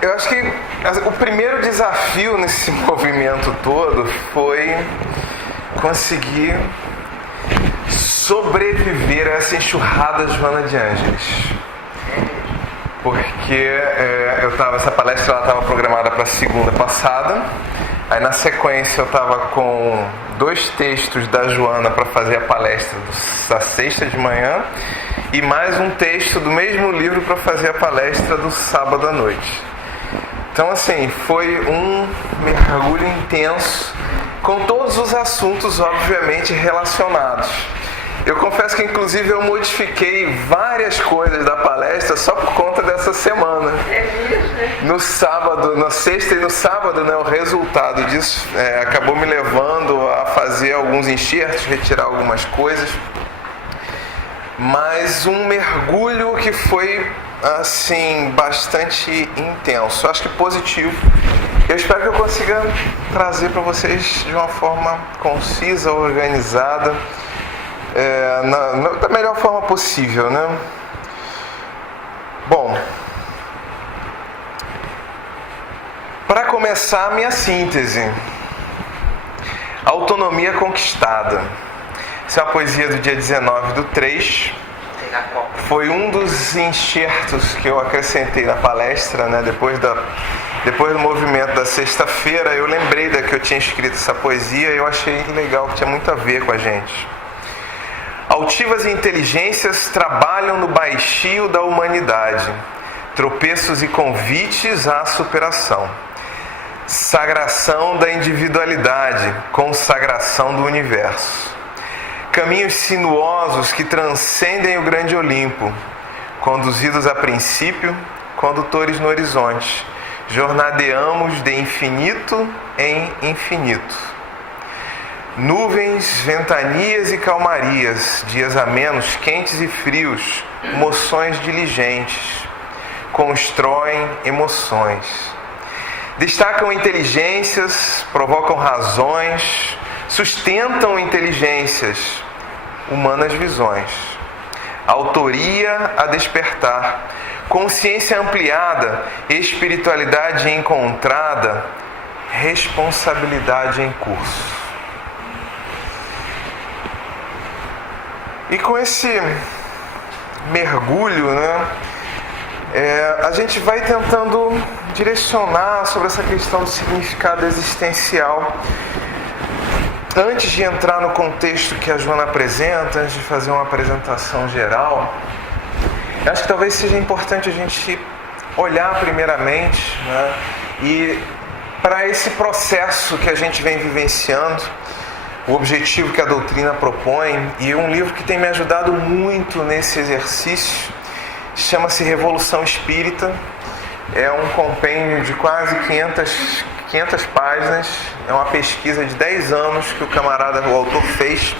Eu acho que o primeiro desafio nesse movimento todo foi conseguir sobreviver a essa enxurrada Joana de Ângeles. Porque essa palestra estava programada para segunda passada. Aí na sequência eu estava com 2 textos da Joana para fazer a palestra da sexta de manhã e mais um texto do mesmo livro para fazer a palestra do sábado à noite. Então assim, foi um mergulho intenso com todos os assuntos obviamente relacionados. Eu confesso que inclusive eu modifiquei várias coisas da palestra só por conta dessa semana. No sábado, na sexta e no sábado, né, o resultado disso acabou me levando a fazer alguns enxertos, retirar algumas coisas. Mas um mergulho que foi assim bastante intenso. Acho que positivo. Eu espero que eu consiga trazer para vocês de uma forma concisa, organizada. Da melhor forma possível, né? Bom, para começar a minha síntese, Autonomia Conquistada. Essa é uma poesia do dia 19/3. Foi um dos enxertos que eu acrescentei na palestra, né? Depois do movimento da sexta-feira, eu lembrei que eu tinha escrito essa poesia e eu achei legal, que tinha muito a ver com a gente. Altivas inteligências trabalham no baixio da humanidade, tropeços e convites à superação. Sagração da individualidade, consagração do universo. Caminhos sinuosos que transcendem o grande Olimpo, conduzidos a princípio, condutores no horizonte. Jornadeamos de infinito em infinito. Nuvens, ventanias e calmarias, dias amenos, quentes e frios, moções diligentes, constroem emoções. Destacam inteligências, provocam razões, sustentam inteligências, humanas visões. Autoria a despertar, consciência ampliada, espiritualidade encontrada, responsabilidade em curso. E com esse mergulho, né, a gente vai tentando direcionar sobre essa questão do significado existencial. Antes de entrar no contexto que a Joana apresenta, antes de fazer uma apresentação geral, acho que talvez seja importante a gente olhar primeiramente, né, e para esse processo que a gente vem vivenciando, o objetivo que a doutrina propõe, e um livro que tem me ajudado muito nesse exercício, chama-se Revolução Espírita. É um compêndio de quase 500 páginas, é uma pesquisa de 10 anos que o autor fez,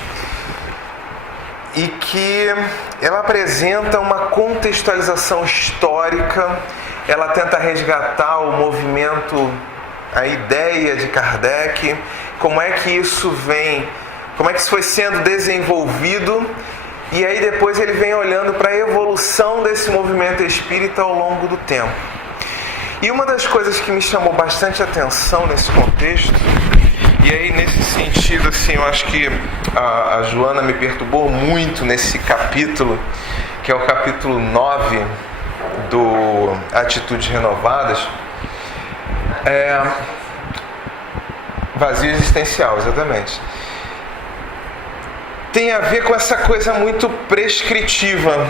e que ela apresenta uma contextualização histórica, ela tenta resgatar o movimento, a ideia de Kardec, como é que isso foi sendo desenvolvido, e aí depois ele vem olhando para a evolução desse movimento espírita ao longo do tempo. E uma das coisas que me chamou bastante atenção nesse contexto, e aí nesse sentido, assim, eu acho que a Joana me perturbou muito nesse capítulo, que é o capítulo 9 do Atitudes Renovadas, vazio existencial, exatamente. Tem a ver com essa coisa muito prescritiva,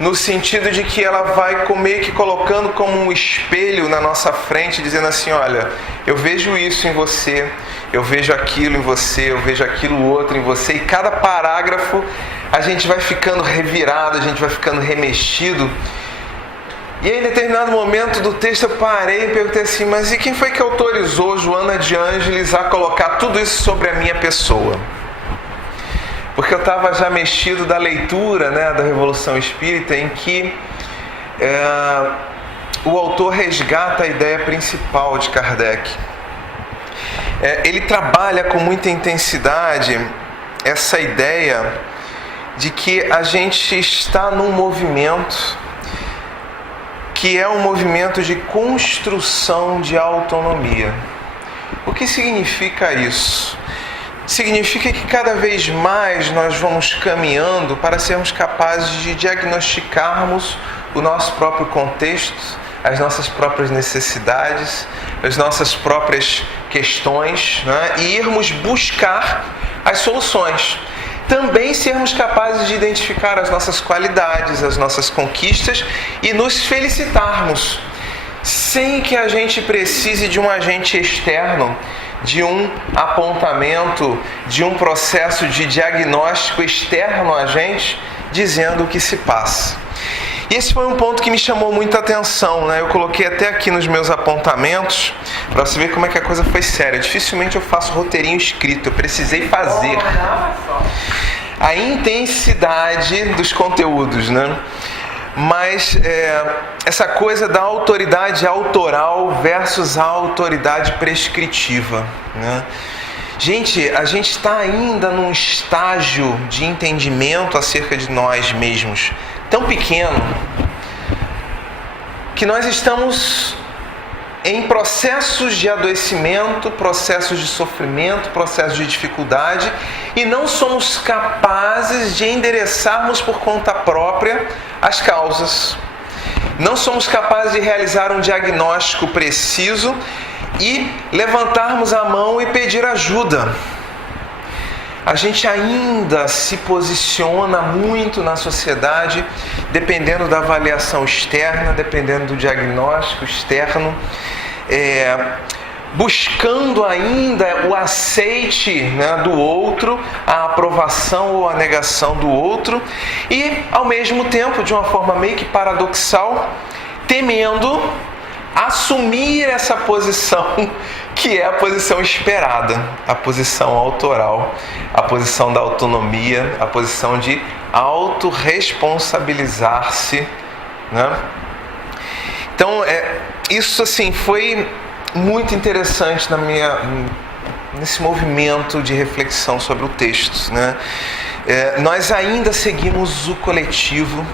no sentido de que ela vai meio que colocando como um espelho na nossa frente, dizendo assim, olha, eu vejo isso em você, eu vejo aquilo em você, eu vejo aquilo outro em você, e cada parágrafo a gente vai ficando revirado, a gente vai ficando remexido. E aí, em determinado momento do texto, eu parei e perguntei assim, mas e quem foi que autorizou Joana de Ângeles a colocar tudo isso sobre a minha pessoa? Porque eu estava já mexido da leitura, né, da Revolução Espírita, em que o autor resgata a ideia principal de Kardec. Ele trabalha com muita intensidade essa ideia de que a gente está num movimento que é um movimento de construção de autonomia. O que significa isso? Significa que cada vez mais nós vamos caminhando para sermos capazes de diagnosticarmos o nosso próprio contexto, as nossas próprias necessidades, as nossas próprias questões, né? E irmos buscar as soluções. Também sermos capazes de identificar as nossas qualidades, as nossas conquistas e nos felicitarmos, sem que a gente precise de um agente externo, de um apontamento, de um processo de diagnóstico externo a gente, dizendo o que se passa. E esse foi um ponto que me chamou muita atenção, né? Eu coloquei até aqui nos meus apontamentos, para você ver como é que a coisa foi séria. Dificilmente eu faço roteirinho escrito, eu precisei fazer. A intensidade dos conteúdos, né? Mas essa coisa da autoridade autoral versus a autoridade prescritiva, né? Gente, a gente está ainda num estágio de entendimento acerca de nós mesmos tão pequeno que nós estamos em processos de adoecimento, processos de sofrimento, processos de dificuldade e não somos capazes de endereçarmos por conta própria as causas. Não somos capazes de realizar um diagnóstico preciso e levantarmos a mão e pedir ajuda. A gente ainda se posiciona muito na sociedade, dependendo da avaliação externa, dependendo do diagnóstico externo, buscando ainda o aceite, né, do outro, a aprovação ou a negação do outro e, ao mesmo tempo, de uma forma meio que paradoxal, temendo assumir essa posição que é a posição esperada, a posição autoral, a posição da autonomia, a posição de autorresponsabilizar-se, né? Então, isso assim foi muito interessante nesse movimento de reflexão sobre o texto, né? Nós ainda seguimos o coletivo,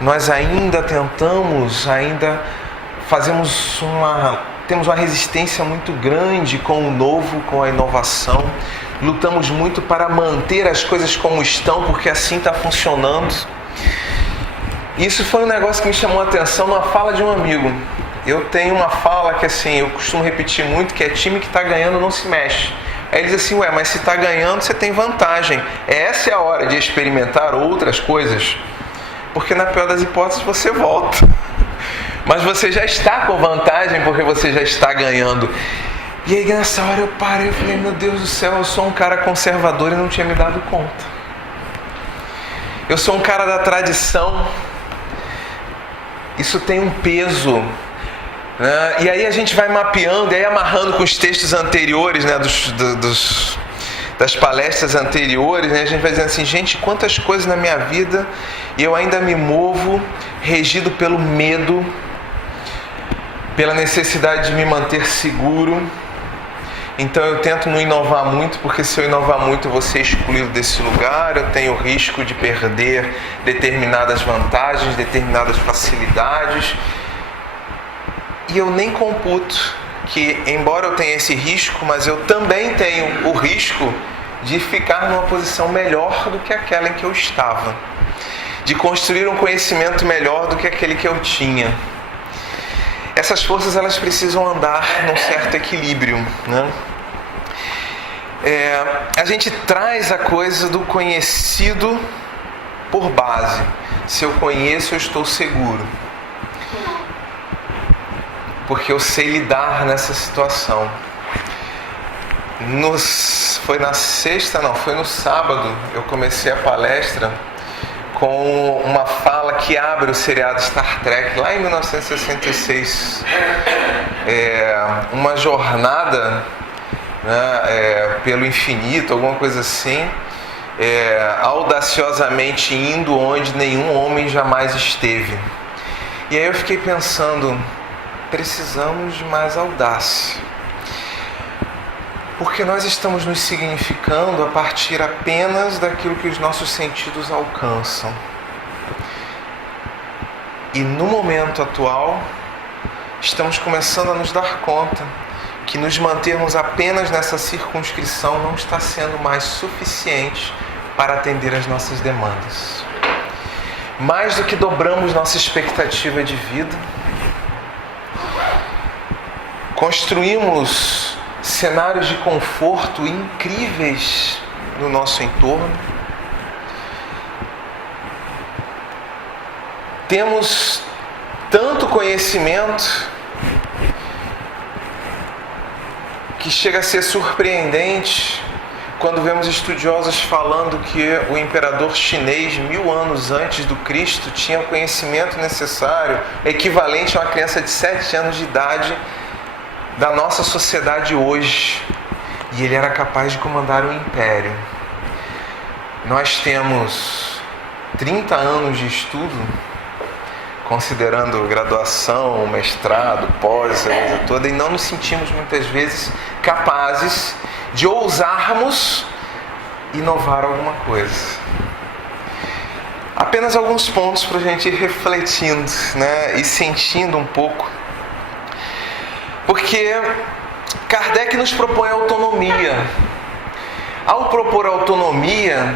nós ainda tentamos, temos uma resistência muito grande com o novo, com a inovação. Lutamos muito para manter as coisas como estão, porque assim está funcionando. Isso foi um negócio que me chamou a atenção numa fala de um amigo. Eu tenho uma fala que assim, eu costumo repetir muito, que é time que está ganhando não se mexe. Aí ele diz assim, mas se está ganhando você tem vantagem. Essa é a hora de experimentar outras coisas, porque na pior das hipóteses você volta. Mas você já está com vantagem porque você já está ganhando. E aí nessa hora eu parei e falei, meu Deus do céu, eu sou um cara conservador e não tinha me dado conta. Eu sou um cara da tradição. Isso tem um peso, né? E aí a gente vai mapeando, e aí amarrando com os textos anteriores, né, das palestras anteriores, né, a gente vai dizendo assim, gente, quantas coisas na minha vida e eu ainda me movo regido pelo medo, pela necessidade de me manter seguro. Então eu tento não inovar muito, porque se eu inovar muito eu vou ser excluído desse lugar, eu tenho o risco de perder determinadas vantagens, determinadas facilidades. E eu nem computo que, embora eu tenha esse risco, mas eu também tenho o risco de ficar numa posição melhor do que aquela em que eu estava, de construir um conhecimento melhor do que aquele que eu tinha. Essas forças, elas precisam andar num certo equilíbrio, né? A gente traz a coisa do conhecido por base. Se eu conheço, eu estou seguro, porque eu sei lidar nessa situação. Foi no sábado, eu comecei a palestra com uma fala que abre o seriado Star Trek, lá em 1966. Uma jornada, né, pelo infinito, alguma coisa assim, audaciosamente indo onde nenhum homem jamais esteve. E aí eu fiquei pensando, precisamos de mais audácia, porque nós estamos nos significando a partir apenas daquilo que os nossos sentidos alcançam. E no momento atual, estamos começando a nos dar conta que nos mantermos apenas nessa circunscrição não está sendo mais suficiente para atender às nossas demandas. Mais do que dobramos nossa expectativa de vida, construímos cenários de conforto incríveis no nosso entorno. Temos tanto conhecimento que chega a ser surpreendente quando vemos estudiosos falando que o imperador chinês, 1000 anos antes do Cristo, tinha o conhecimento necessário, equivalente a uma criança de 7 anos de idade da nossa sociedade hoje. E ele era capaz de comandar um império. Nós temos 30 anos de estudo, considerando graduação, mestrado, pós, essa coisa toda, e não nos sentimos muitas vezes capazes de ousarmos inovar alguma coisa. Apenas alguns pontos para a gente ir refletindo, né, e sentindo um pouco. Porque Kardec nos propõe autonomia. Ao propor autonomia,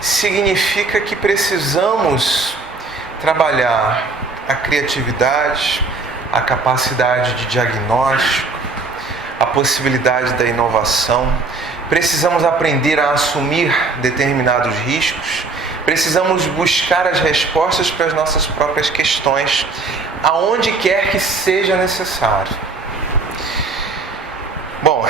significa que precisamos trabalhar a criatividade, a capacidade de diagnóstico, a possibilidade da inovação. Precisamos aprender a assumir determinados riscos. Precisamos buscar as respostas para as nossas próprias questões, aonde quer que seja necessário. Bom,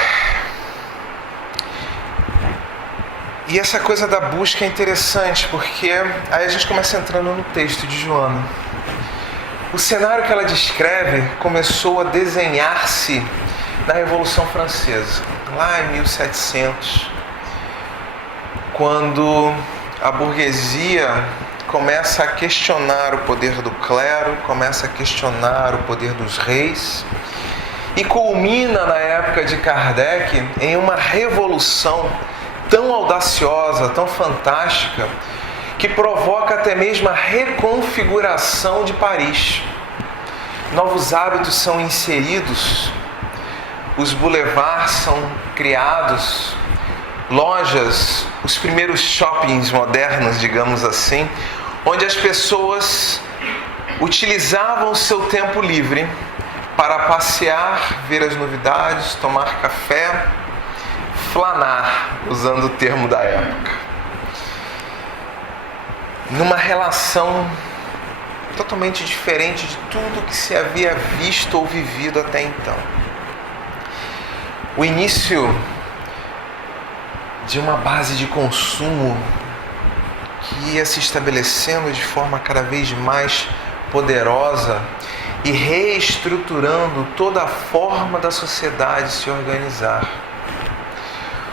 e essa coisa da busca é interessante, porque aí a gente começa entrando no texto de Joana. O cenário que ela descreve começou a desenhar-se na Revolução Francesa, lá em 1700, quando a burguesia começa a questionar o poder do clero, começa a questionar o poder dos reis, e culmina na época de Kardec em uma revolução tão audaciosa, tão fantástica, que provoca até mesmo a reconfiguração de Paris. Novos hábitos são inseridos, os boulevards são criados, lojas, os primeiros shoppings modernos, digamos assim, onde as pessoas utilizavam o seu tempo livre para passear, ver as novidades, tomar café, flanar, usando o termo da época. Numa relação totalmente diferente de tudo que se havia visto ou vivido até então. O início de uma base de consumo que ia se estabelecendo de forma cada vez mais poderosa e reestruturando toda a forma da sociedade se organizar.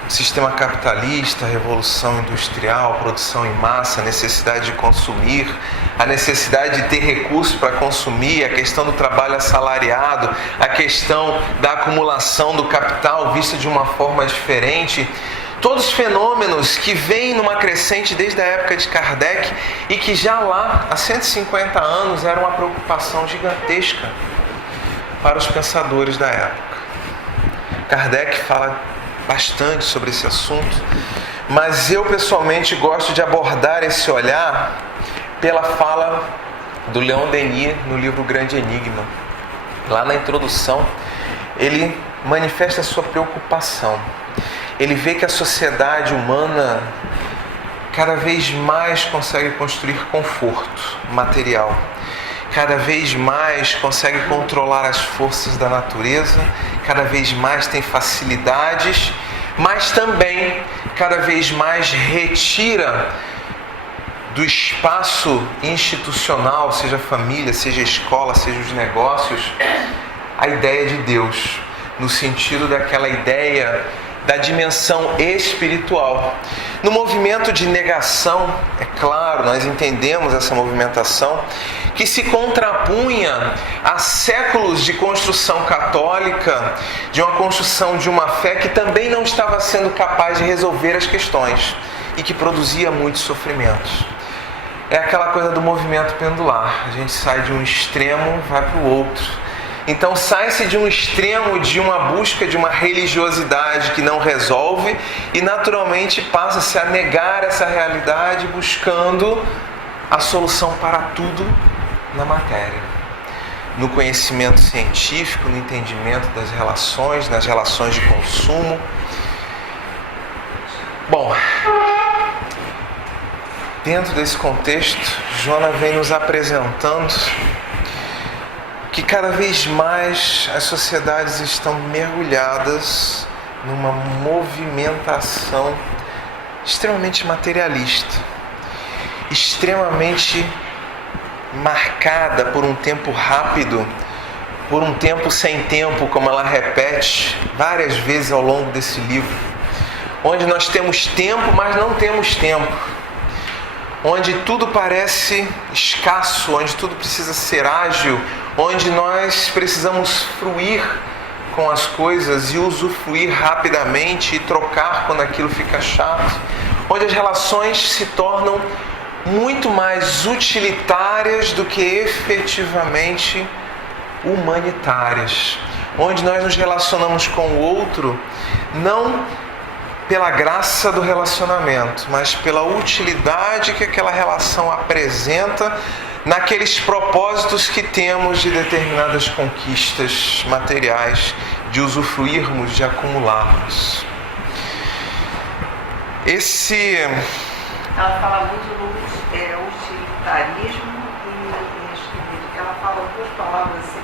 O sistema capitalista, a revolução industrial, a produção em massa, a necessidade de consumir, a necessidade de ter recursos para consumir, a questão do trabalho assalariado, a questão da acumulação do capital vista de uma forma diferente. Todos fenômenos que vêm numa crescente desde a época de Kardec e que já lá, há 150 anos, era uma preocupação gigantesca para os pensadores da época. Kardec fala bastante sobre esse assunto, mas eu pessoalmente gosto de abordar esse olhar pela fala do Leon Denis no livro Grande Enigma. Lá na introdução, ele manifesta a sua preocupação. Ele vê que a sociedade humana cada vez mais consegue construir conforto material, cada vez mais consegue controlar as forças da natureza, cada vez mais tem facilidades, mas também cada vez mais retira do espaço institucional, seja família, seja escola, seja os negócios, a ideia de Deus, no sentido daquela ideia da dimensão espiritual. No movimento de negação, é claro, nós entendemos essa movimentação, que se contrapunha a séculos de construção católica, de uma construção de uma fé que também não estava sendo capaz de resolver as questões e que produzia muitos sofrimentos. é aquela coisa do movimento pendular. A gente sai de um extremo, vai para o outro. Então sai-se de um extremo de uma busca de uma religiosidade que não resolve e naturalmente passa-se a negar essa realidade buscando a solução para tudo na matéria. No conhecimento científico, no entendimento das relações, nas relações de consumo. Bom, dentro desse contexto, Jonas vem nos apresentando que cada vez mais as sociedades estão mergulhadas numa movimentação extremamente materialista, extremamente marcada por um tempo rápido, por um tempo sem tempo, como ela repete várias vezes ao longo desse livro, onde nós temos tempo, mas não temos tempo, onde tudo parece escasso, onde tudo precisa ser ágil, onde nós precisamos fruir com as coisas e usufruir rapidamente e trocar quando aquilo fica chato, onde as relações se tornam muito mais utilitárias do que efetivamente humanitárias, onde nós nos relacionamos com o outro não pela graça do relacionamento, mas pela utilidade que aquela relação apresenta naqueles propósitos que temos de determinadas conquistas materiais, de usufruirmos, de acumularmos. Ela fala muito no utilitarismo e ela fala duas palavras assim,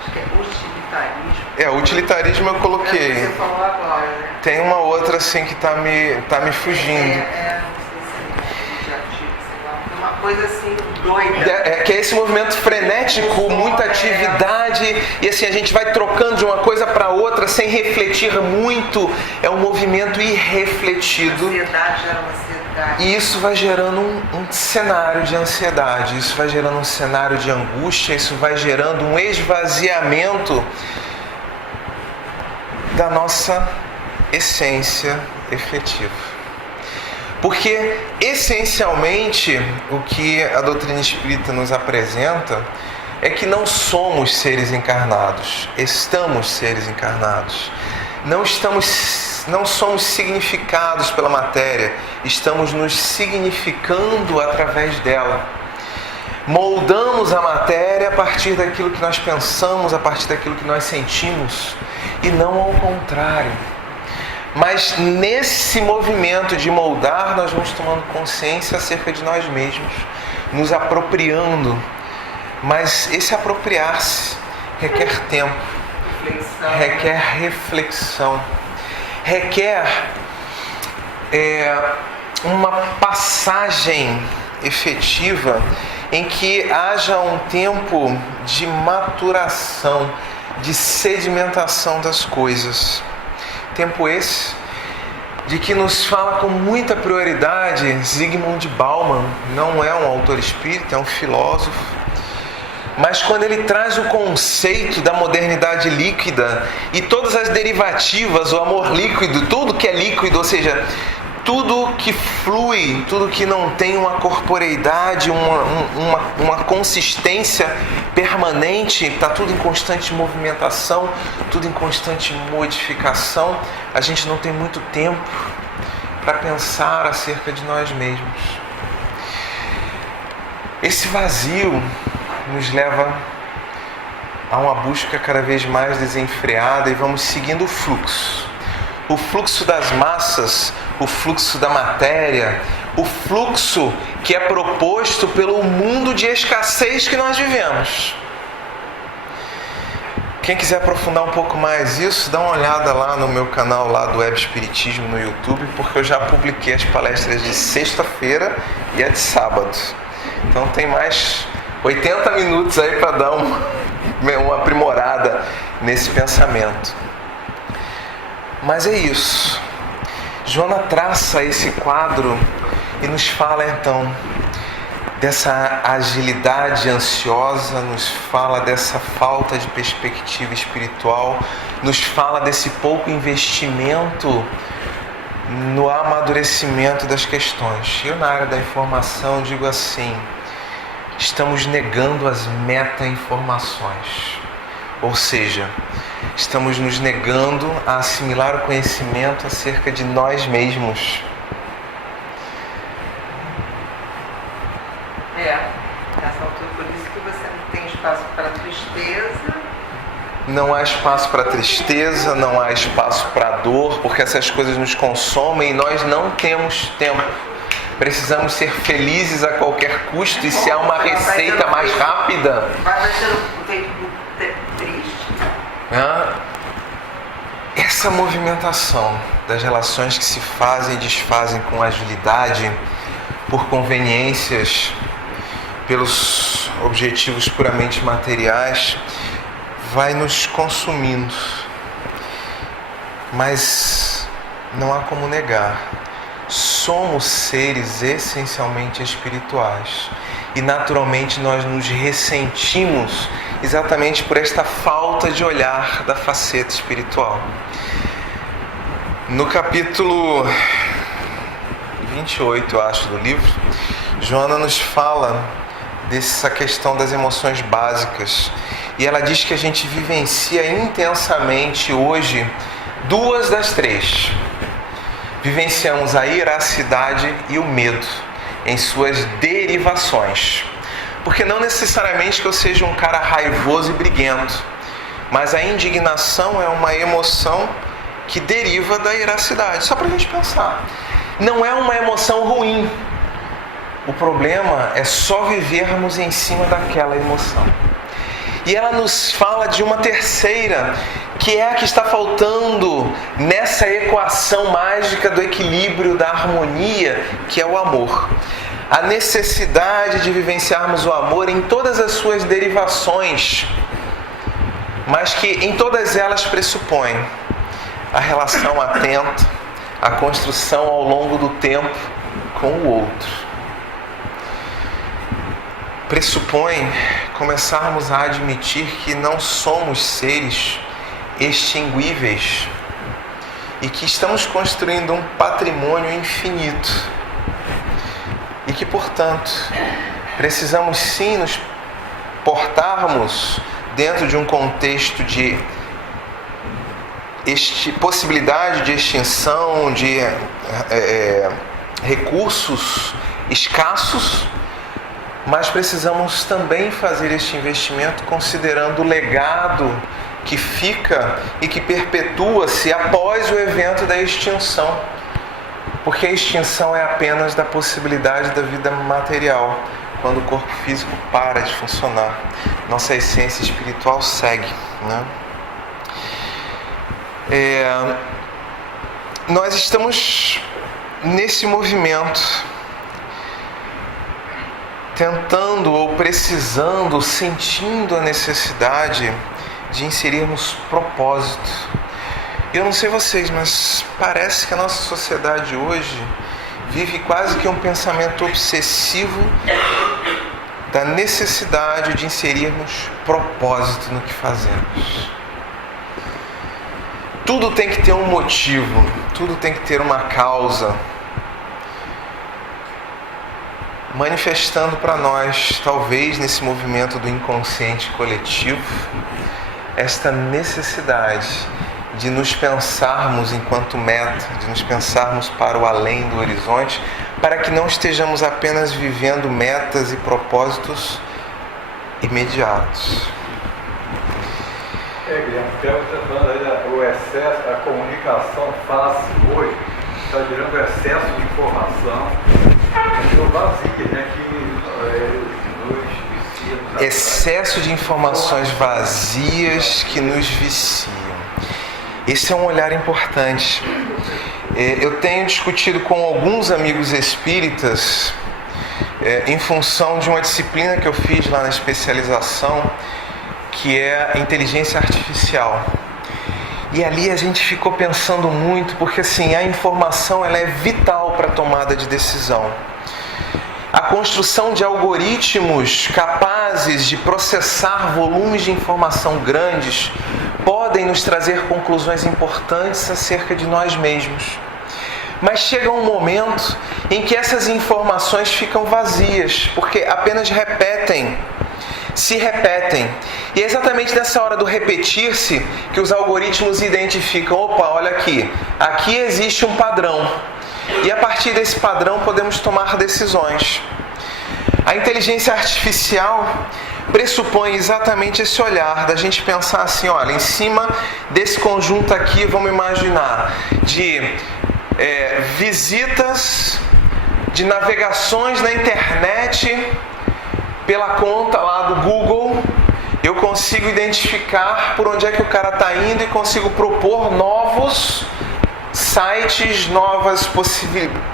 acho que é utilitarismo. Utilitarismo eu coloquei. Você falou agora, né? Tem uma outra assim que tá me fugindo. Uma coisa assim doida. Que é esse movimento frenético, muita atividade, e assim a gente vai trocando de uma coisa para outra sem refletir muito. É um movimento irrefletido. Ansiedade gera uma ansiedade. E isso vai gerando um cenário de ansiedade, isso vai gerando um cenário de angústia, isso vai gerando um esvaziamento da nossa essência efetiva. Porque, essencialmente, o que a doutrina espírita nos apresenta é que não somos seres encarnados, estamos seres encarnados. Não somos significados pela matéria, estamos nos significando através dela. Moldamos a matéria a partir daquilo que nós pensamos, a partir daquilo que nós sentimos, e não ao contrário. Mas nesse movimento de moldar, nós vamos tomando consciência acerca de nós mesmos, nos apropriando. Mas esse apropriar-se requer tempo, requer reflexão, requer uma passagem efetiva em que haja um tempo de maturação, de sedimentação das coisas. Tempo esse de que nos fala com muita prioridade Zygmunt Bauman. Não é um autor espírita, é um filósofo, mas quando ele traz o conceito da modernidade líquida e todas as derivativas, o amor líquido, tudo que é líquido, ou seja, tudo que flui, tudo que não tem uma corporeidade, uma consistência permanente, está tudo em constante movimentação, tudo em constante modificação, a gente não tem muito tempo para pensar acerca de nós mesmos. Esse vazio nos leva a uma busca cada vez mais desenfreada e vamos seguindo o fluxo das massas, o fluxo da matéria, o fluxo que é proposto pelo mundo de escassez que nós vivemos. Quem quiser aprofundar um pouco mais isso, dá uma olhada lá no meu canal lá do Web Espiritismo no YouTube, porque eu já publiquei as palestras de sexta-feira e a de sábado. Então tem mais 80 minutos aí para dar uma aprimorada nesse pensamento. Mas é isso. Joana traça esse quadro e nos fala então dessa agilidade ansiosa, nos fala dessa falta de perspectiva espiritual, nos fala desse pouco investimento no amadurecimento das questões. Eu, na área da informação, digo assim: estamos negando as meta-informações. Ou seja, estamos nos negando a assimilar o conhecimento acerca de nós mesmos. Nessa altura, por isso que você não tem espaço para tristeza. Não há espaço para tristeza, não há espaço para dor, porque essas coisas nos consomem e nós não temos tempo. Precisamos ser felizes a qualquer custo, e se há uma receita mais rápida... Vai ser um tempo triste. Essa movimentação das relações que se fazem e desfazem com agilidade, por conveniências, pelos objetivos puramente materiais, vai nos consumindo. Mas não há como negar. Somos seres essencialmente espirituais. E naturalmente nós nos ressentimos exatamente por esta falta de olhar da faceta espiritual. No capítulo 28, eu acho, do livro, Joana nos fala dessa questão das emoções básicas. E ela diz que a gente vivencia intensamente hoje 2 das 3. Vivenciamos a iracidade e o medo em suas derivações. Porque não necessariamente que eu seja um cara raivoso e briguento, mas a indignação é uma emoção que deriva da iracidade. Só para a gente pensar. Não é uma emoção ruim. O problema é só vivermos em cima daquela emoção. E ela nos fala de uma terceira, que é a que está faltando nessa equação mágica do equilíbrio, da harmonia, que é o amor. A necessidade de vivenciarmos o amor em todas as suas derivações, mas que em todas elas pressupõe a relação atenta, a construção ao longo do tempo com o outro. Pressupõe começarmos a admitir que não somos seres extinguíveis e que estamos construindo um patrimônio infinito e que, portanto, precisamos sim nos portarmos dentro de um contexto de possibilidade de extinção de recursos escassos, mas precisamos também fazer este investimento considerando o legado que fica e que perpetua-se após o evento da extinção. Porque a extinção é apenas da possibilidade da vida material, quando o corpo físico para de funcionar. Nossa essência espiritual segue, né? Nós estamos nesse movimento, tentando ou precisando, sentindo a necessidade de inserirmos propósito. Eu não sei vocês, mas parece que a nossa sociedade hoje vive quase que um pensamento obsessivo da necessidade de inserirmos propósito no que fazemos. Tudo tem que ter um motivo, tudo tem que ter uma causa, manifestando para nós, talvez nesse movimento do inconsciente coletivo, esta necessidade de nos pensarmos enquanto meta, de nos pensarmos para o além do horizonte, para que não estejamos apenas vivendo metas e propósitos imediatos. Guilherme, está falando aí o excesso, a comunicação fácil hoje, está gerando excesso de informação, vazia, né, que nos vicia. Excesso de informações vazias que nos viciam. Esse é um olhar importante. Eu tenho discutido com alguns amigos espíritas, em função de uma disciplina que eu fiz lá na especialização, que é a inteligência artificial. E ali a gente ficou pensando muito, porque assim, a informação ela é vital para a tomada de decisão. A construção de algoritmos capazes de processar volumes de informação grandes podem nos trazer conclusões importantes acerca de nós mesmos. Mas chega um momento em que essas informações ficam vazias, porque apenas se repetem. E é exatamente nessa hora do repetir-se que os algoritmos identificam, opa, olha aqui existe um padrão. E a partir desse padrão podemos tomar decisões. A inteligência artificial pressupõe exatamente esse olhar, da gente pensar assim, olha, em cima desse conjunto aqui, vamos imaginar, de visitas, de navegações na internet, pela conta lá do Google, eu consigo identificar por onde é que o cara está indo e consigo propor novos sites, novas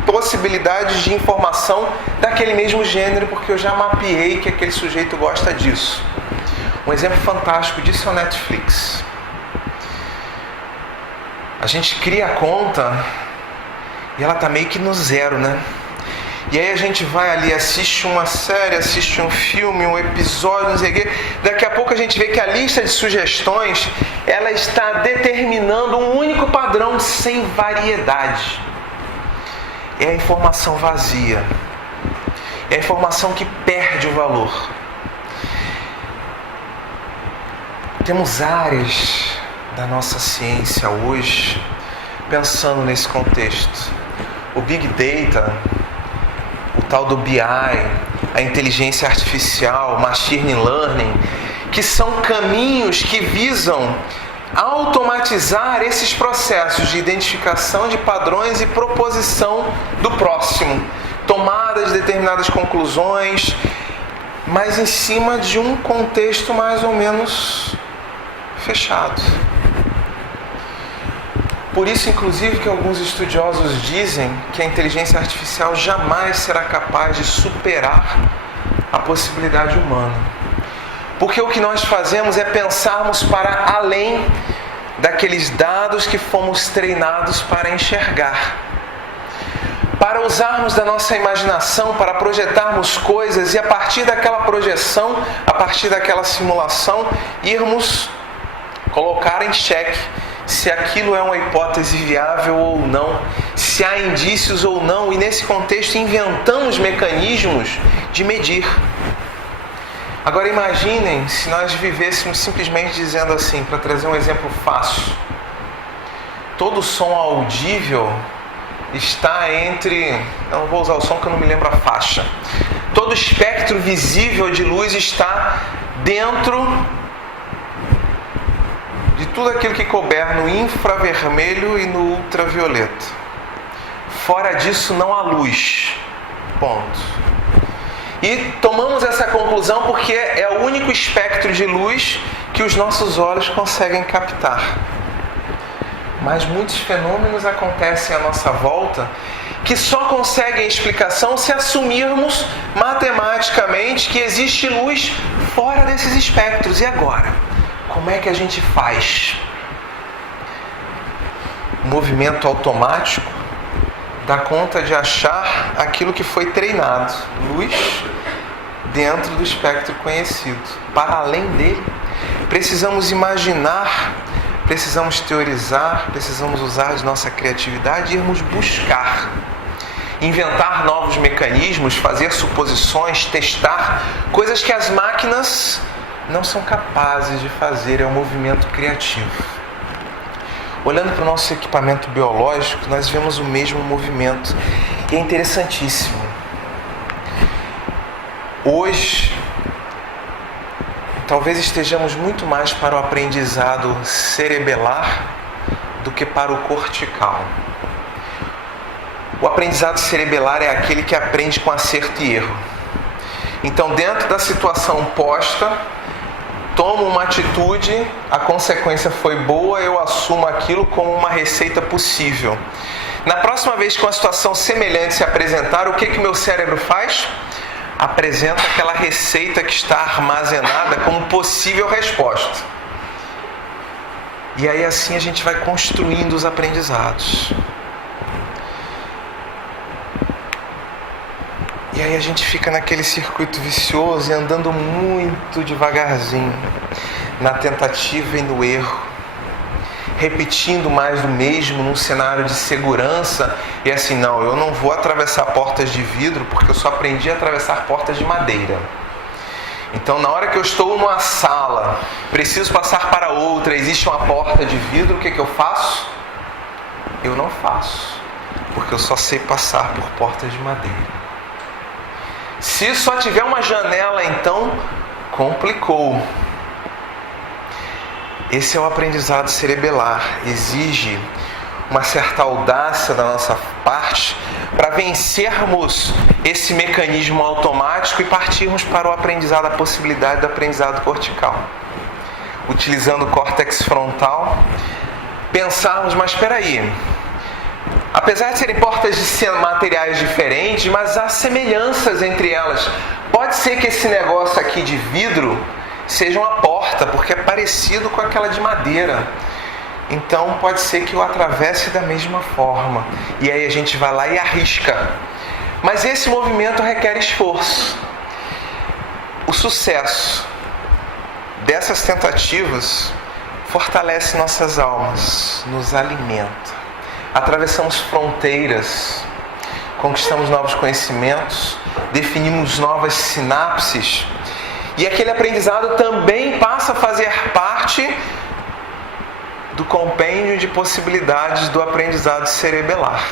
possibilidades de informação daquele mesmo gênero, porque eu já mapeei que aquele sujeito gosta disso. Um exemplo fantástico disso é o Netflix. A gente cria a conta e ela está meio que no zero, né? E aí a gente vai ali, assiste uma série, assiste um filme, um episódio, não sei o quê. Daqui a pouco a gente vê que a lista de sugestões, ela está determinando um único padrão sem variedade. É a informação vazia. É a informação que perde o valor. Temos áreas da nossa ciência hoje pensando nesse contexto. O Big Data, o tal do BI, a inteligência artificial, machine learning, que são caminhos que visam automatizar esses processos de identificação de padrões e proposição do próximo, tomada de determinadas conclusões, mas em cima de um contexto mais ou menos fechado. Por isso, inclusive, que alguns estudiosos dizem que a inteligência artificial jamais será capaz de superar a possibilidade humana. Porque o que nós fazemos é pensarmos para além daqueles dados que fomos treinados para enxergar. Para usarmos da nossa imaginação, para projetarmos coisas e a partir daquela projeção, a partir daquela simulação, irmos colocar em xeque se aquilo é uma hipótese viável ou não, se há indícios ou não, e nesse contexto inventamos mecanismos de medir. Agora imaginem se nós vivêssemos simplesmente dizendo assim, para trazer um exemplo fácil, todo som audível está entre, eu não vou usar o som que eu não me lembro a faixa, todo espectro visível de luz está dentro de tudo aquilo que couber no infravermelho e no ultravioleta. Fora disso não há luz. Ponto. E tomamos essa conclusão porque é o único espectro de luz que os nossos olhos conseguem captar. Mas muitos fenômenos acontecem à nossa volta que só conseguem explicação se assumirmos matematicamente que existe luz fora desses espectros. E agora? Como é que a gente faz? O movimento automático dá conta de achar aquilo que foi treinado. Luz dentro do espectro conhecido. Para além dele, precisamos imaginar, precisamos teorizar, precisamos usar de nossa criatividade e irmos buscar. Inventar novos mecanismos, fazer suposições, testar coisas que as máquinas não são capazes de fazer, é um movimento criativo. Olhando para o nosso equipamento biológico, nós vemos o mesmo movimento e é interessantíssimo. Hoje, talvez estejamos muito mais para o aprendizado cerebelar do que para o cortical. O aprendizado cerebelar é aquele que aprende com acerto e erro. Então, dentro da situação posta, tomo uma atitude, a consequência foi boa, eu assumo aquilo como uma receita possível. Na próxima vez que uma situação semelhante se apresentar, o que meu cérebro faz? Apresenta aquela receita que está armazenada como possível resposta. E aí assim a gente vai construindo os aprendizados. E aí a gente fica naquele circuito vicioso e andando muito devagarzinho, na tentativa e no erro, repetindo mais do mesmo num cenário de segurança, e assim, não, eu não vou atravessar portas de vidro porque eu só aprendi a atravessar portas de madeira. Então, na hora que eu estou numa sala, preciso passar para outra, existe uma porta de vidro, o que eu faço? Eu não faço, porque eu só sei passar por portas de madeira. Se só tiver uma janela, então complicou. Esse é o aprendizado cerebelar. Exige uma certa audácia da nossa parte para vencermos esse mecanismo automático e partirmos para o aprendizado, a possibilidade do aprendizado cortical. Utilizando o córtex frontal, pensarmos, mas espera aí, apesar de serem portas de materiais diferentes, mas há semelhanças entre elas. Pode ser que esse negócio aqui de vidro seja uma porta, porque é parecido com aquela de madeira. Então pode ser que eu atravesse da mesma forma. E aí a gente vai lá e arrisca. Mas esse movimento requer esforço. O sucesso dessas tentativas fortalece nossas almas, nos alimenta. Atravessamos fronteiras, conquistamos novos conhecimentos, definimos novas sinapses, e aquele aprendizado também passa a fazer parte do compêndio de possibilidades do aprendizado cerebelar.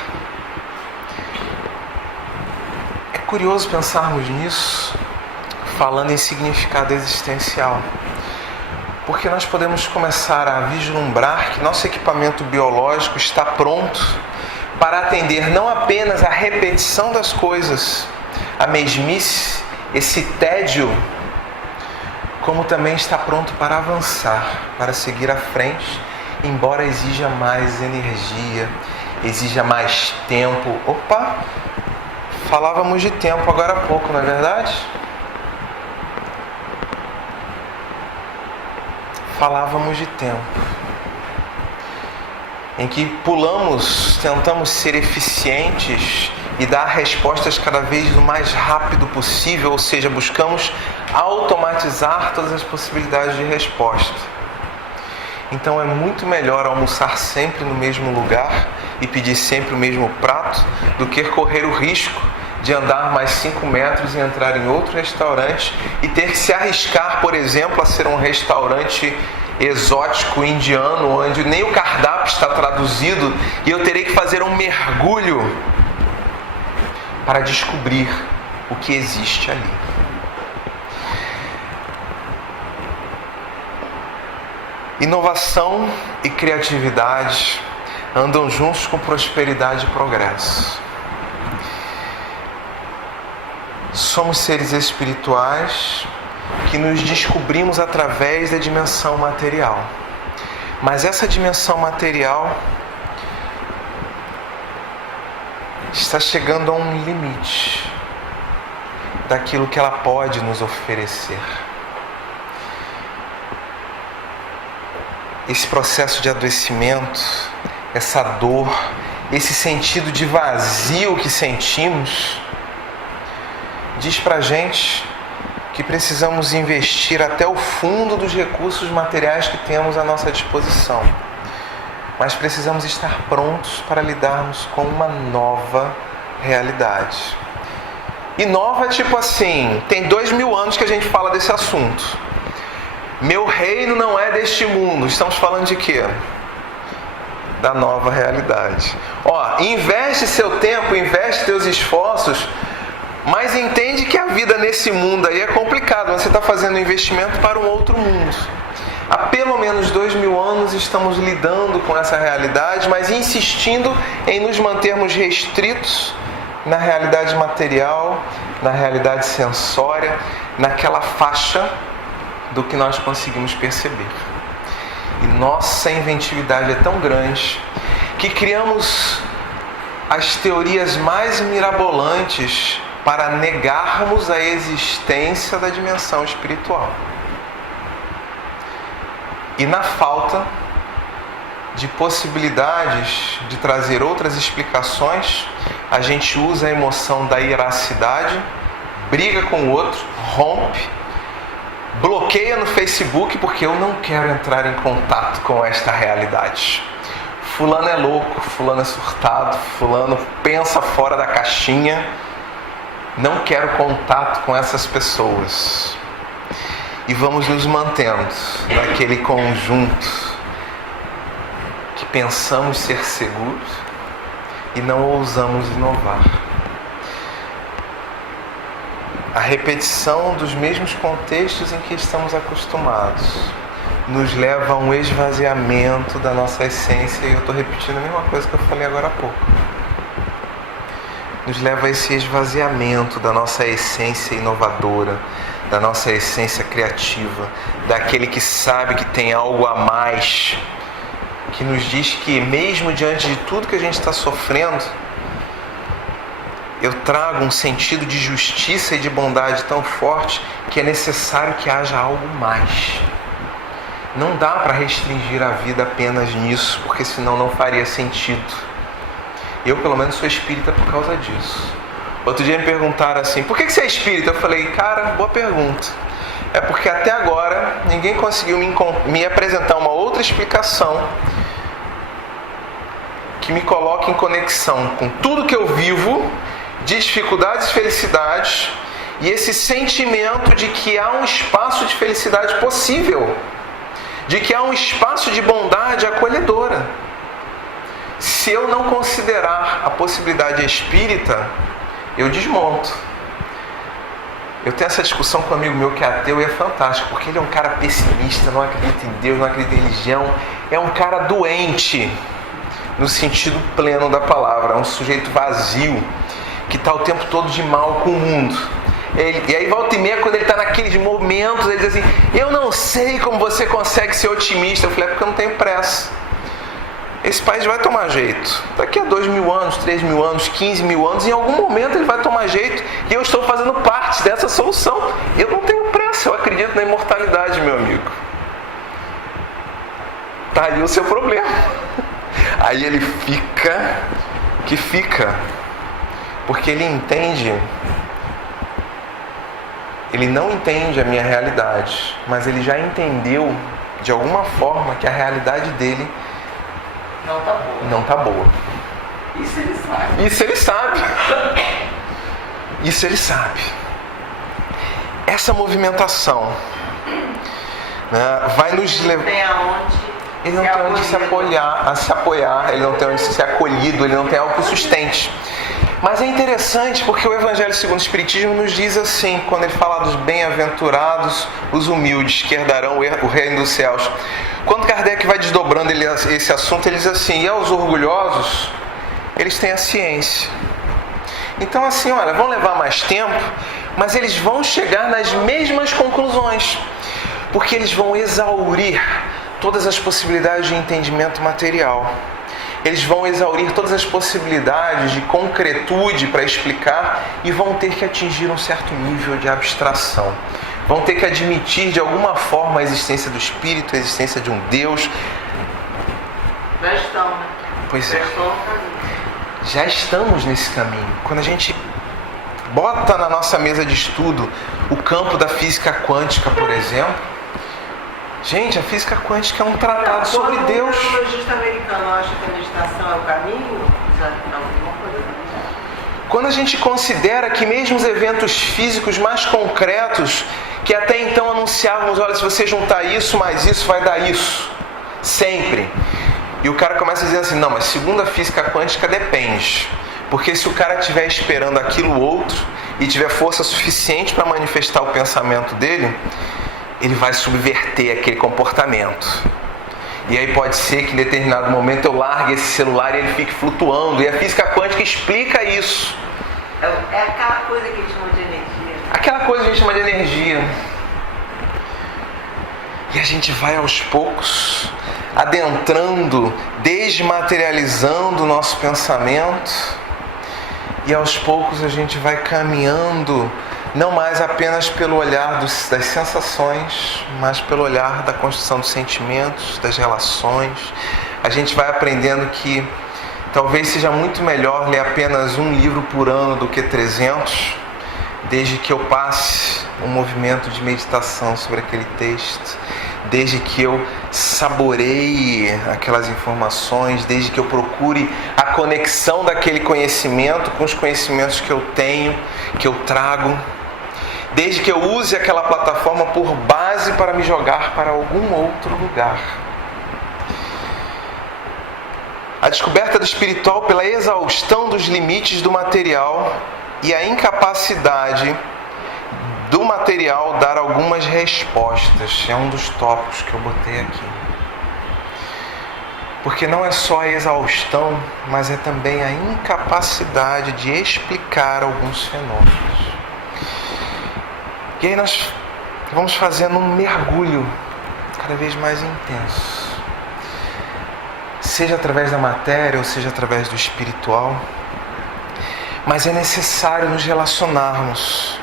É curioso pensarmos nisso, falando em significado existencial, porque nós podemos começar a vislumbrar que nosso equipamento biológico está pronto para atender não apenas a repetição das coisas, a mesmice, esse tédio, como também está pronto para avançar, para seguir à frente, embora exija mais energia, exija mais tempo. Opa! Falávamos de tempo agora há pouco, não é verdade? Falávamos de tempo, em que pulamos, tentamos ser eficientes e dar respostas cada vez o mais rápido possível, ou seja, buscamos automatizar todas as possibilidades de resposta. Então é muito melhor almoçar sempre no mesmo lugar e pedir sempre o mesmo prato do que correr o risco de andar mais 5 metros e entrar em outro restaurante e ter que se arriscar, por exemplo, a ser um restaurante exótico indiano, onde nem o cardápio está traduzido e eu terei que fazer um mergulho para descobrir o que existe ali. Inovação e criatividade andam juntos com prosperidade e progresso. Somos seres espirituais que nos descobrimos através da dimensão material. Mas essa dimensão material está chegando a um limite daquilo que ela pode nos oferecer. Esse processo de adoecimento, essa dor, esse sentido de vazio que sentimos, diz pra gente que precisamos investir até o fundo dos recursos materiais que temos à nossa disposição. Mas precisamos estar prontos para lidarmos com uma nova realidade. E nova, tipo assim, tem 2000 anos que a gente fala desse assunto. Meu reino não é deste mundo. Estamos falando de quê? Da nova realidade. Investe seu tempo, investe seus esforços, mas entende que a vida nesse mundo aí é complicado. Você está fazendo um investimento para um outro mundo. Há pelo menos 2000 anos estamos lidando com essa realidade, mas insistindo em nos mantermos restritos na realidade material, na realidade sensória, naquela faixa do que nós conseguimos perceber. E nossa inventividade é tão grande que criamos as teorias mais mirabolantes para negarmos a existência da dimensão espiritual. E na falta de possibilidades de trazer outras explicações, a gente usa a emoção da iracidade, briga com o outro, rompe, bloqueia no Facebook porque eu não quero entrar em contato com esta realidade. Fulano é louco, fulano é surtado, fulano pensa fora da caixinha. Não quero contato com essas pessoas. E vamos nos mantendo naquele conjunto que pensamos ser seguro e não ousamos inovar. A repetição dos mesmos contextos em que estamos acostumados nos leva a um esvaziamento da nossa essência, e eu estou repetindo a mesma coisa que eu falei agora há pouco. Nos leva a esse esvaziamento da nossa essência inovadora, da nossa essência criativa, daquele que sabe que tem algo a mais, que nos diz que mesmo diante de tudo que a gente está sofrendo, eu trago um sentido de justiça e de bondade tão forte que é necessário que haja algo mais. Não dá para restringir a vida apenas nisso, porque senão não faria sentido. Eu, pelo menos, sou espírita por causa disso. Outro dia me perguntaram assim, por que você é espírita? Eu falei, cara, boa pergunta. É porque até agora ninguém conseguiu me apresentar uma outra explicação que me coloque em conexão com tudo que eu vivo, de dificuldades e felicidades, e esse sentimento de que há um espaço de felicidade possível, de que há um espaço de bondade acolhedora. Se eu não considerar a possibilidade espírita, eu desmonto. Eu tenho essa discussão com um amigo meu que é ateu e é fantástico, porque ele é um cara pessimista, não acredita em Deus, não acredita em religião, é um cara doente, no sentido pleno da palavra, é um sujeito vazio, que está o tempo todo de mal com o mundo. E aí volta e meia, quando ele está naqueles momentos, ele diz assim, eu não sei como você consegue ser otimista. Eu falei, é porque eu não tenho pressa. Esse país vai tomar jeito. Daqui a 2.000 anos, 3.000 anos, 15.000 anos, em algum momento ele vai tomar jeito, e eu estou fazendo parte dessa solução. Eu não tenho pressa, eu acredito na imortalidade, meu amigo. Tá aí o seu problema. Aí ele fica, porque ele entende, ele não entende a minha realidade, mas ele já entendeu de alguma forma que a realidade dele não tá boa. Isso ele sabe. Isso ele sabe. Essa movimentação, né, vai nos levar. Ele não tem onde se apoiar, ele não tem onde ser acolhido, ele não tem algo que o sustente. Mas é interessante porque o Evangelho segundo o Espiritismo nos diz assim, quando ele fala dos bem-aventurados, os humildes, que herdarão o reino dos céus. Quando Kardec vai desdobrando esse assunto, ele diz assim, e aos orgulhosos, eles têm a ciência. Então assim, olha, vão levar mais tempo, mas eles vão chegar nas mesmas conclusões, porque eles vão exaurir todas as possibilidades de entendimento material. Eles vão exaurir todas as possibilidades de concretude para explicar e vão ter que atingir um certo nível de abstração. Vão ter que admitir de alguma forma a existência do Espírito, a existência de um Deus. Já estão, né? Pois é. Já estamos nesse caminho. Quando a gente bota na nossa mesa de estudo o campo da física quântica, por exemplo, gente, a física quântica é um tratado sobre Deus. Quando o neurologista americano acha que a meditação é o caminho, já alguma coisa assim. Quando a gente considera que mesmo os eventos físicos mais concretos, que até então anunciávamos, olha, se você juntar isso mais isso, vai dar isso. Sempre. E o cara começa a dizer assim, não, mas segundo a física quântica depende. Porque se o cara estiver esperando aquilo outro e tiver força suficiente para manifestar o pensamento dele, ele vai subverter aquele comportamento. E aí pode ser que em determinado momento eu largue esse celular e ele fique flutuando. E a física quântica explica isso. É aquela coisa que a gente chama de energia. Aquela coisa que a gente chama de energia. E a gente vai aos poucos adentrando, desmaterializando o nosso pensamento. E aos poucos a gente vai caminhando, não mais apenas pelo olhar das sensações, mas pelo olhar da construção dos sentimentos, das relações. A gente vai aprendendo que talvez seja muito melhor ler apenas um livro por ano do que 300, desde que eu passe um movimento de meditação sobre aquele texto, desde que eu saboreie aquelas informações, desde que eu procure a conexão daquele conhecimento com os conhecimentos que eu tenho, que eu trago, desde que eu use aquela plataforma por base para me jogar para algum outro lugar. A descoberta do espiritual pela exaustão dos limites do material e a incapacidade do material dar algumas respostas. É um dos tópicos que eu botei aqui. Porque não é só a exaustão, mas é também a incapacidade de explicar alguns fenômenos. E aí nós vamos fazendo um mergulho cada vez mais intenso. Seja através da matéria ou seja através do espiritual. Mas é necessário nos relacionarmos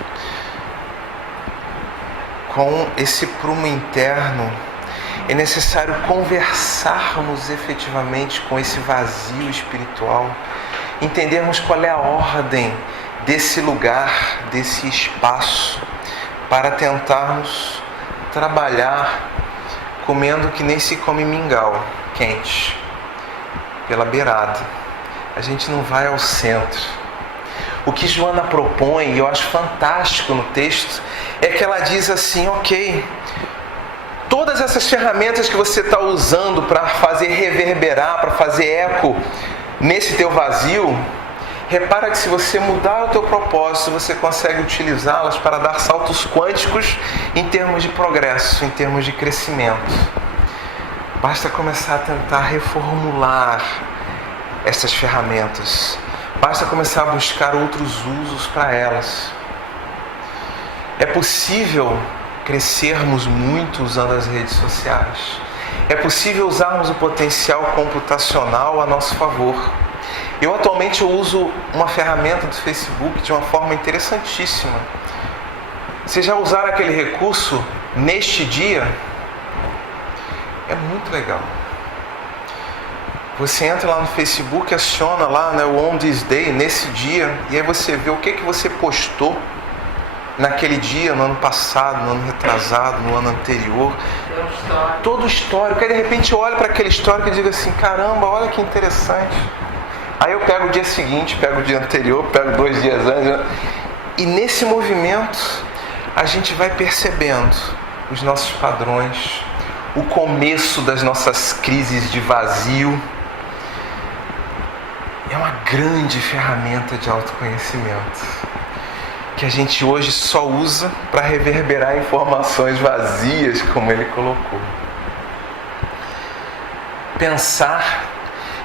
com esse prumo interno. É necessário conversarmos efetivamente com esse vazio espiritual. Entendermos qual é a ordem desse lugar, desse espaço, para tentarmos trabalhar comendo que nem se come mingau quente, pela beirada. A gente não vai ao centro. O que Joana propõe, e eu acho fantástico no texto, é que ela diz assim, ok, todas essas ferramentas que você está usando para fazer reverberar, para fazer eco nesse teu vazio, repara que se você mudar o teu propósito, você consegue utilizá-las para dar saltos quânticos em termos de progresso, em termos de crescimento. Basta começar a tentar reformular essas ferramentas. Basta começar a buscar outros usos para elas. É possível crescermos muito usando as redes sociais. É possível usarmos o potencial computacional a nosso favor. Eu atualmente uso uma ferramenta do Facebook de uma forma interessantíssima. Vocês já usaram aquele recurso neste dia? É muito legal. Você entra lá no Facebook, aciona lá, o On This Day, nesse dia, e aí você vê o que você postou naquele dia, no ano passado, no ano retrasado, no ano anterior. Todo o histórico. Aí de repente eu olho para aquele histórico e digo assim, caramba, olha que interessante. Aí eu pego o dia seguinte, pego o dia anterior, pego 2 dias antes. E nesse movimento a gente vai percebendo os nossos padrões, o começo das nossas crises de vazio. É uma grande ferramenta de autoconhecimento que a gente hoje só usa para reverberar informações vazias, como ele colocou. Pensar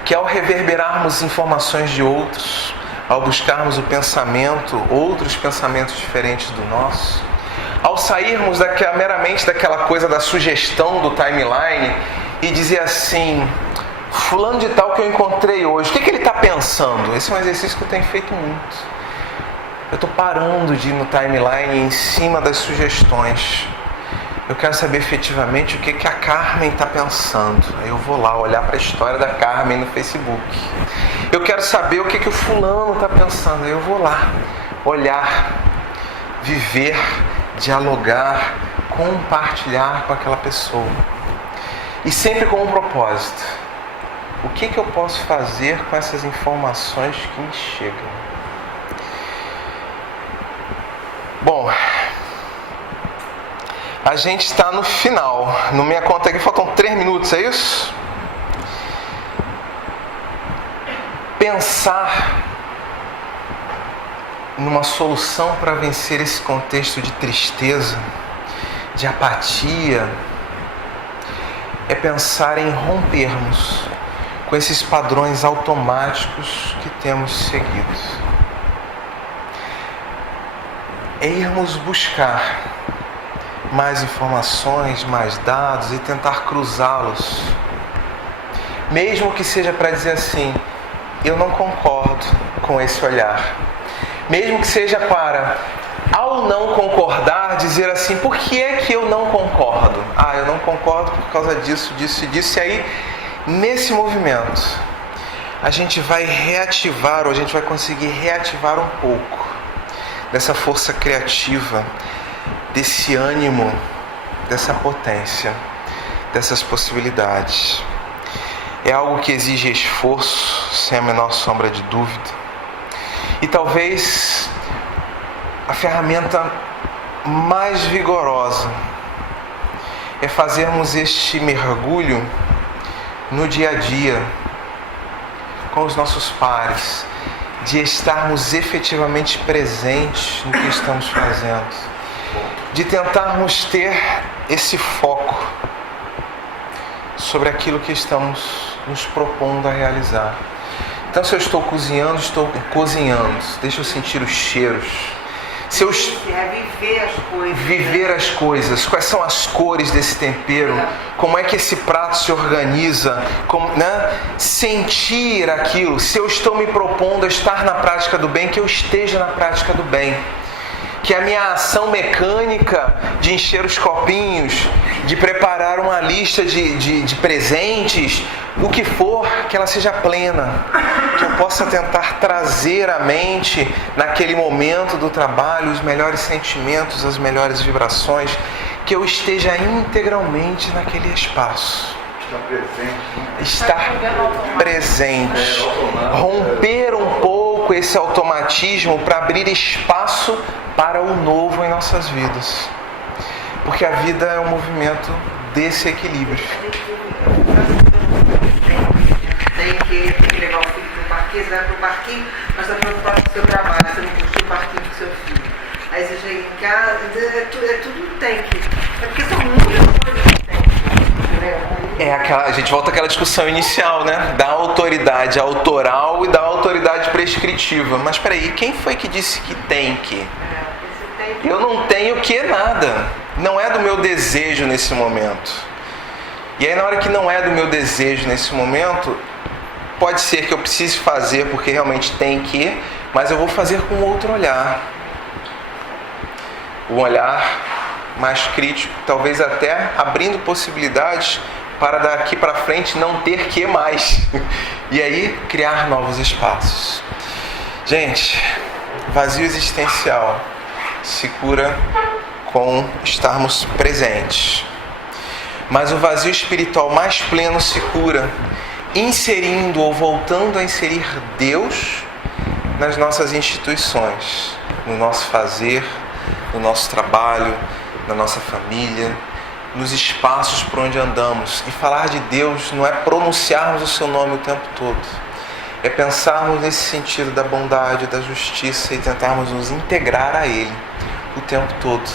que ao reverberarmos informações de outros, ao buscarmos o pensamento, outros pensamentos diferentes do nosso, ao sairmos meramente daquela coisa da sugestão do timeline e dizer assim, fulano de tal que eu encontrei hoje, o que ele está pensando? Esse é um exercício que eu tenho feito muito. Eu estou parando de ir no timeline em cima das sugestões. Eu quero saber efetivamente o que a Carmen está pensando. Aí eu vou lá olhar para a história da Carmen no Facebook. Eu quero saber o que o fulano está pensando. Aí eu vou lá olhar, viver, dialogar, compartilhar com aquela pessoa. E sempre com um propósito. O que eu posso fazer com essas informações que me chegam? Bom, a gente está no final. Na minha conta aqui faltam 3 minutos, é isso? Pensar numa solução para vencer esse contexto de tristeza, de apatia, é pensar em rompermos com esses padrões automáticos que temos seguido. É irmos buscar mais informações, mais dados e tentar cruzá-los. Mesmo que seja para dizer assim, eu não concordo com esse olhar. Mesmo que seja para, ao não concordar, dizer assim, por que é que eu não concordo? Ah, eu não concordo por causa disso, disso e disso. E aí, nesse movimento, a gente vai reativar, ou a gente vai conseguir reativar um pouco dessa força criativa, desse ânimo, dessa potência, dessas possibilidades. É algo que exige esforço, sem a menor sombra de dúvida. E talvez a ferramenta mais vigorosa é fazermos este mergulho no dia a dia, com os nossos pares, de estarmos efetivamente presentes no que estamos fazendo, de tentarmos ter esse foco sobre aquilo que estamos nos propondo a realizar. Então, se eu estou cozinhando, deixa eu sentir os cheiros. Se eu viver as coisas, quais são as cores desse tempero, como é que esse prato se organiza, sentir aquilo. Se eu estou me propondo a estar na prática do bem, que eu esteja na prática do bem. Que a minha ação mecânica de encher os copinhos, de preparar uma lista de presentes, o que for, que ela seja plena. Que eu possa tentar trazer à mente, naquele momento do trabalho, os melhores sentimentos, as melhores vibrações. Que eu esteja integralmente naquele espaço. Estar presente. Romper um pouco esse automatismo para abrir espaço para o novo em nossas vidas. Porque a vida é um movimento desse equilíbrio. Tem que levar o filho para o parquinho, você vai para o parquinho, mas está preocupado com o seu trabalho, você não curtiu o parquinho com o seu filho. Aí você chega em casa, é tudo tem que. É porque são muitas coisas que tem que. A gente volta àquela discussão inicial, né? Da autoridade autoral e da autoridade prescritiva. Mas peraí, quem foi que disse que tem que? Eu não tenho que nada. Não é do meu desejo nesse momento. E aí, na hora que não é do meu desejo nesse momento, pode ser que eu precise fazer porque realmente tem que, mas eu vou fazer com outro olhar. Um olhar mais crítico, talvez até abrindo possibilidades para daqui para frente não ter que mais. E aí, criar novos espaços. Gente, vazio existencial se cura com estarmos presentes. Mas o vazio espiritual mais pleno se cura inserindo ou voltando a inserir Deus nas nossas instituições, no nosso fazer, no nosso trabalho, na nossa família, nos espaços por onde andamos. E falar de Deus não é pronunciarmos o seu nome o tempo todo. É pensarmos nesse sentido da bondade, da justiça e tentarmos nos integrar a Ele o tempo todo.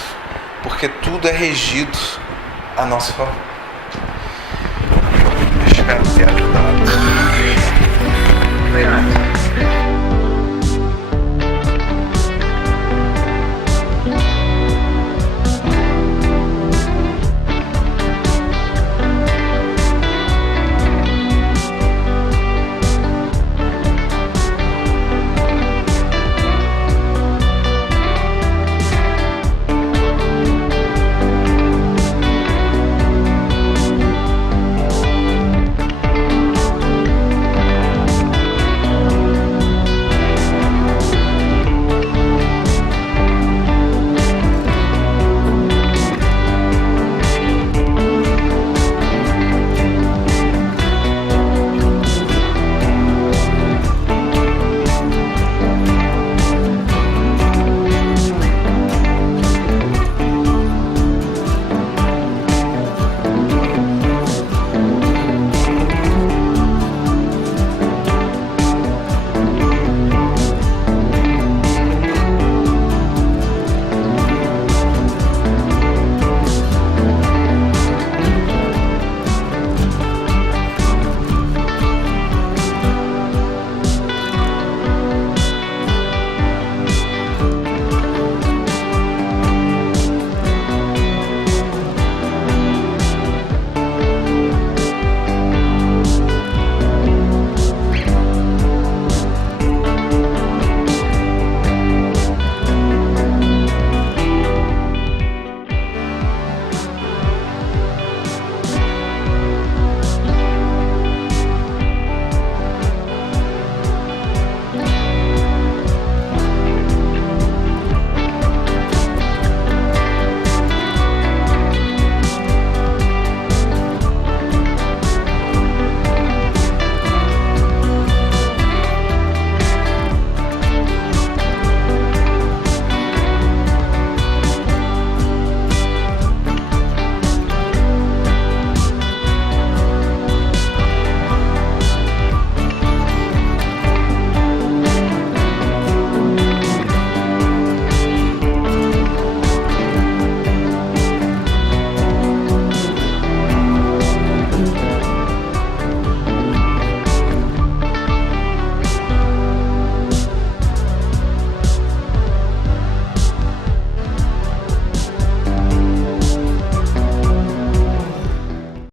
Porque tudo é regido a nosso favor. Espero ter ajudado. Foi ótimo.